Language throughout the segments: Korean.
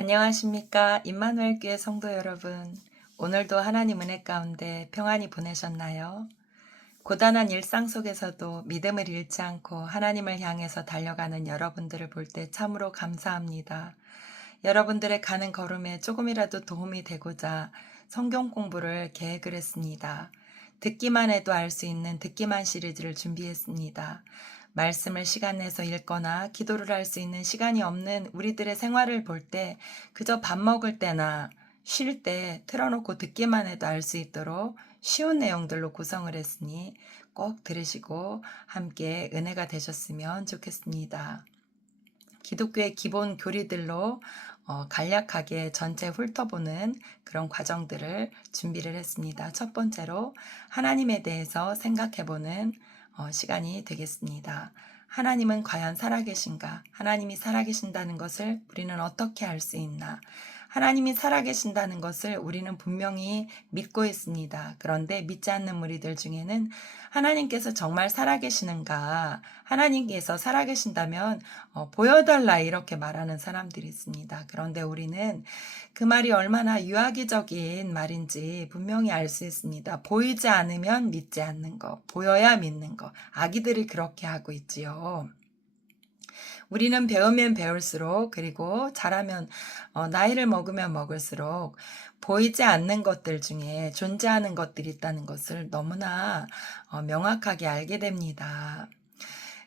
안녕하십니까. 임마누엘 교회 성도 여러분. 오늘도 하나님 은혜 가운데 평안히 보내셨나요? 고단한 일상 속에서도 믿음을 잃지 않고 하나님을 향해서 달려가는 여러분들을 볼 때 참으로 감사합니다. 여러분들의 가는 걸음에 조금이라도 도움이 되고자 성경 공부를 계획을 했습니다. 듣기만 해도 알 수 있는 듣기만 시리즈를 준비했습니다. 말씀을 시간 내서 읽거나 기도를 할 수 있는 시간이 없는 우리들의 생활을 볼 때 그저 밥 먹을 때나 쉴 때 틀어놓고 듣기만 해도 알 수 있도록 쉬운 내용들로 구성을 했으니 꼭 들으시고 함께 은혜가 되셨으면 좋겠습니다. 기독교의 기본 교리들로 간략하게 전체 훑어보는 그런 과정들을 준비를 했습니다. 첫 번째로 하나님에 대해서 생각해보는 시간이 되겠습니다. 하나님은 과연 살아계신가? 하나님이 살아계신다는 것을 우리는 어떻게 알 수 있나? 하나님이 살아계신다는 것을 우리는 분명히 믿고 있습니다. 그런데 믿지 않는 무리들 중에는 하나님께서 정말 살아계시는가? 하나님께서 살아계신다면 보여달라 이렇게 말하는 사람들이 있습니다. 그런데 우리는 그 말이 얼마나 유아기적인 말인지 분명히 알 수 있습니다. 보이지 않으면 믿지 않는 거, 보여야 믿는 거. 아기들이 그렇게 하고 있지요. 우리는 배우면 배울수록 그리고 자라면 나이를 먹으면 먹을수록 보이지 않는 것들 중에 존재하는 것들이 있다는 것을 너무나 명확하게 알게 됩니다.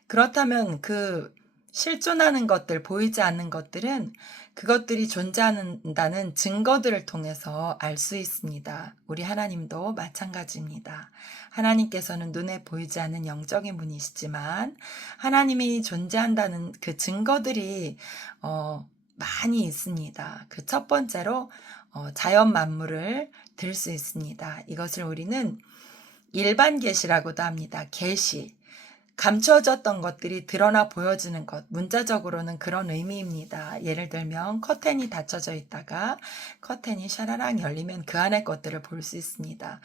그렇다면 그 실존하는 것들, 보이지 않는 것들은 그것들이 존재한다는 증거들을 통해서 알 수 있습니다. 우리 하나님도 마찬가지입니다. 하나님께서는 눈에 보이지 않는 영적인 분이시지만 하나님이 존재한다는 그 증거들이 많이 있습니다. 그 첫 번째로 자연 만물을 들 수 있습니다. 이것을 우리는 일반 계시라고도 합니다. 계시. 감춰졌던 것들이 드러나 보여지는 것, 문자적으로는 그런 의미입니다. 예를 들면 커튼이 닫혀져 있다가 커튼이 샤라랑 열리면 그 안의 것들을 볼 수 있습니다.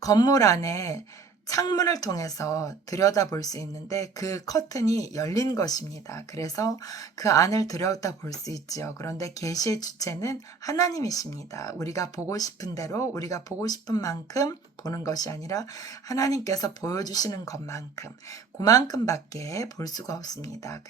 건물 안에 창문을 통해서 들여다볼 수 있는데 그 커튼이 열린 것입니다. 그래서 그 안을 들여다볼 수 있지요. 그런데 계시의 주체는 하나님이십니다. 우리가 보고 싶은 대로 우리가 보고 싶은 만큼 보는 것이 아니라 하나님께서 보여주시는 것만큼 그만큼밖에 볼 수가 없습니다.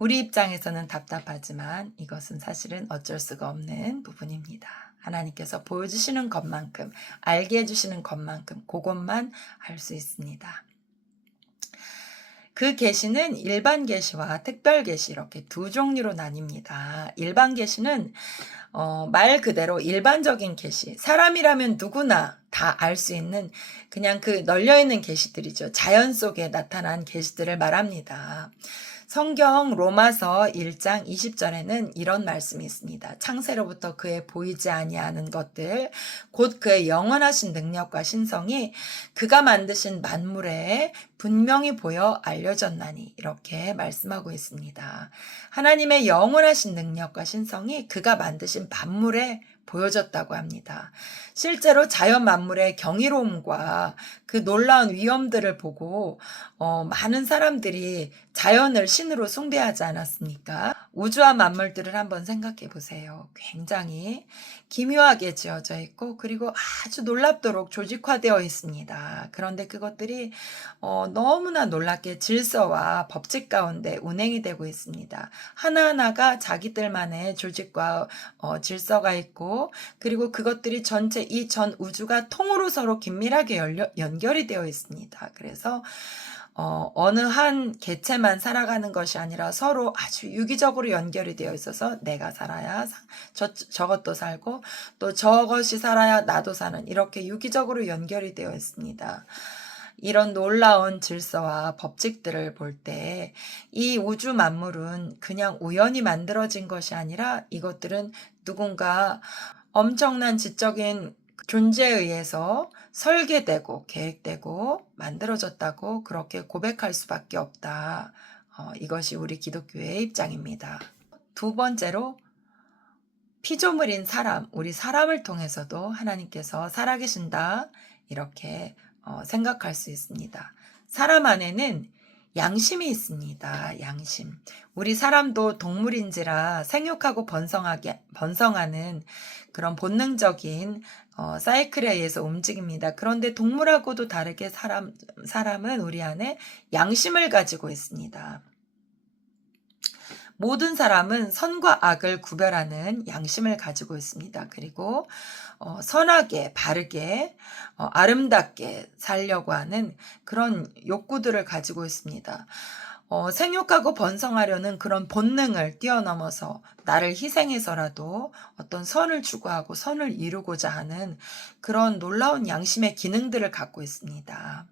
우리 입장에서는 답답하지만 이것은 사실은 어쩔 수가 없는 부분입니다. 하나님께서 보여주시는 것만큼, 알게 해주시는 것만큼 그것만 알 수 있습니다. 그 계시는 일반 계시와 특별 계시 이렇게 두 종류로 나뉩니다. 일반 계시는 말 그대로 일반적인 계시, 사람이라면 누구나 다 알 수 있는 그냥 그 널려있는 계시들이죠. 자연 속에 나타난 계시들을 말합니다. 성경 로마서 1장 20절에는 이런 말씀이 있습니다. 창세로부터 그의 보이지 아니하는 것들 곧 그의 영원하신 능력과 신성이 그가 만드신 만물에 분명히 보여 알려졌나니 이렇게 말씀하고 있습니다. 하나님의 영원하신 능력과 신성이 그가 만드신 만물에 보여졌다고 합니다. 실제로 자연 만물의 경이로움과 그 놀라운 위엄들을 보고 많은 사람들이 자연을 신으로 숭배하지 않았습니까? 우주와 만물들을 한번 생각해 보세요. 굉장히 기묘하게 지어져 있고 그리고 아주 놀랍도록 조직화되어 있습니다. 그런데 그것들이 너무나 놀랍게 질서와 법칙 가운데 운행이 되고 있습니다. 하나하나가 자기들만의 조직과 질서가 있고 그리고 그것들이 전체 이 전 우주가 통으로 서로 긴밀하게 연결이 되어 있습니다. 그래서 어느 한 개체만 살아가는 것이 아니라 서로 아주 유기적으로 연결이 되어 있어서 내가 살아야 저것도 살고 또 저것이 살아야 나도 사는 이렇게 유기적으로 연결이 되어 있습니다. 이런 놀라운 질서와 법칙들을 볼 때 이 우주 만물은 그냥 우연히 만들어진 것이 아니라 이것들은 누군가 엄청난 지적인 존재에 의해서 설계되고 계획되고 만들어졌다고 그렇게 고백할 수밖에 없다. 이것이 우리 기독교의 입장입니다. 두 번째로 피조물인 사람, 우리 사람을 통해서도 하나님께서 살아계신다 이렇게 생각할 수 있습니다. 사람 안에는 양심이 있습니다. 양심. 우리 사람도 동물인지라 생육하고 번성하는 그런 본능적인 사이클에 의해서 움직입니다. 그런데 동물하고도 다르게 사람은 우리 안에 양심을 가지고 있습니다. 모든 사람은 선과 악을 구별하는 양심을 가지고 있습니다. 그리고 선하게, 바르게, 아름답게 살려고 하는 그런 욕구들을 가지고 있습니다. 생육하고 번성하려는 그런 본능을 뛰어넘어서 나를 희생해서라도 어떤 선을 추구하고 선을 이루고자 하는 그런 놀라운 양심의 기능들을 갖고 있습니다.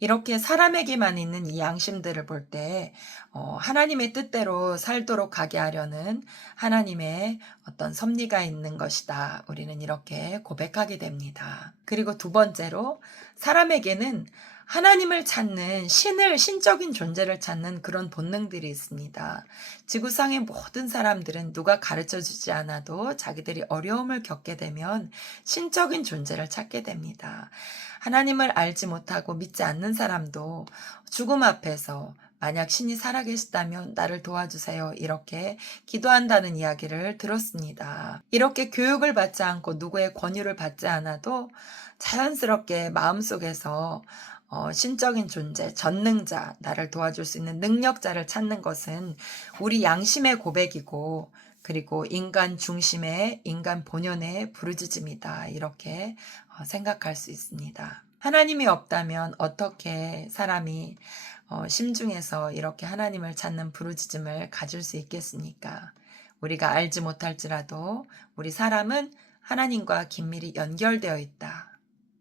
이렇게 사람에게만 있는 이 양심들을 볼 때 하나님의 뜻대로 살도록 가게 하려는 하나님의 어떤 섭리가 있는 것이다. 우리는 이렇게 고백하게 됩니다. 그리고 두 번째로 사람에게는 하나님을 찾는 신적인 존재를 찾는 그런 본능들이 있습니다. 지구상의 모든 사람들은 누가 가르쳐 주지 않아도 자기들이 어려움을 겪게 되면 신적인 존재를 찾게 됩니다. 하나님을 알지 못하고 믿지 않는 사람도 죽음 앞에서 만약 신이 살아계시다면 나를 도와주세요. 이렇게 기도한다는 이야기를 들었습니다. 이렇게 교육을 받지 않고 누구의 권유를 받지 않아도 자연스럽게 마음속에서 신적인 존재, 전능자, 나를 도와줄 수 있는 능력자를 찾는 것은 우리 양심의 고백이고 그리고 인간 중심의 인간 본연의 부르짖음이다. 이렇게 생각할 수 있습니다. 하나님이 없다면 어떻게 사람이 심중에서 이렇게 하나님을 찾는 부르짖음을 가질 수 있겠습니까? 우리가 알지 못할지라도 우리 사람은 하나님과 긴밀히 연결되어 있다.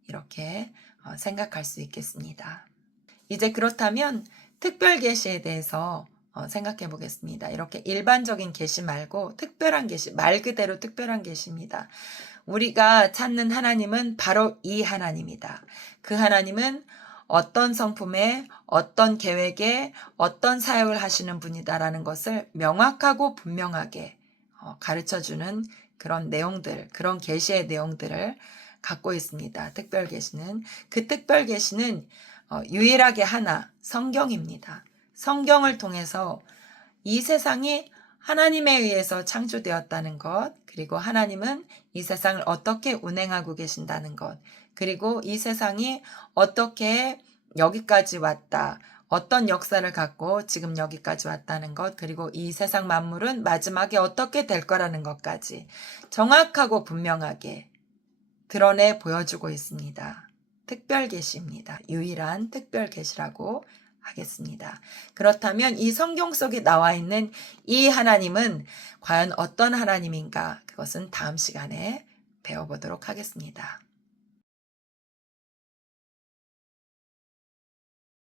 이렇게 생각할 수 있겠습니다. 이제 그렇다면 특별 계시에 대해서 생각해 보겠습니다. 이렇게 일반적인 계시 말고 특별한 계시, 말 그대로 특별한 계시입니다. 우리가 찾는 하나님은 바로 이 하나님이다. 그 하나님은 어떤 성품에 어떤 계획에 어떤 사역을 하시는 분이다라는 것을 명확하고 분명하게 가르쳐주는 그런 내용들, 그런 계시의 내용들을 갖고 있습니다. 특별 계시는. 그 특별 계시는 유일하게 하나, 성경입니다. 성경을 통해서 이 세상이 하나님에 의해서 창조되었다는 것, 그리고 하나님은 이 세상을 어떻게 운행하고 계신다는 것, 그리고 이 세상이 어떻게 여기까지 왔다, 어떤 역사를 갖고 지금 여기까지 왔다는 것, 그리고 이 세상 만물은 마지막에 어떻게 될 거라는 것까지 정확하고 분명하게 드러내 보여주고 있습니다. 특별 계시입니다. 유일한 특별 계시라고 하겠습니다. 그렇다면 이 성경 속에 나와 있는 이 하나님은 과연 어떤 하나님인가? 그것은 다음 시간에 배워보도록 하겠습니다.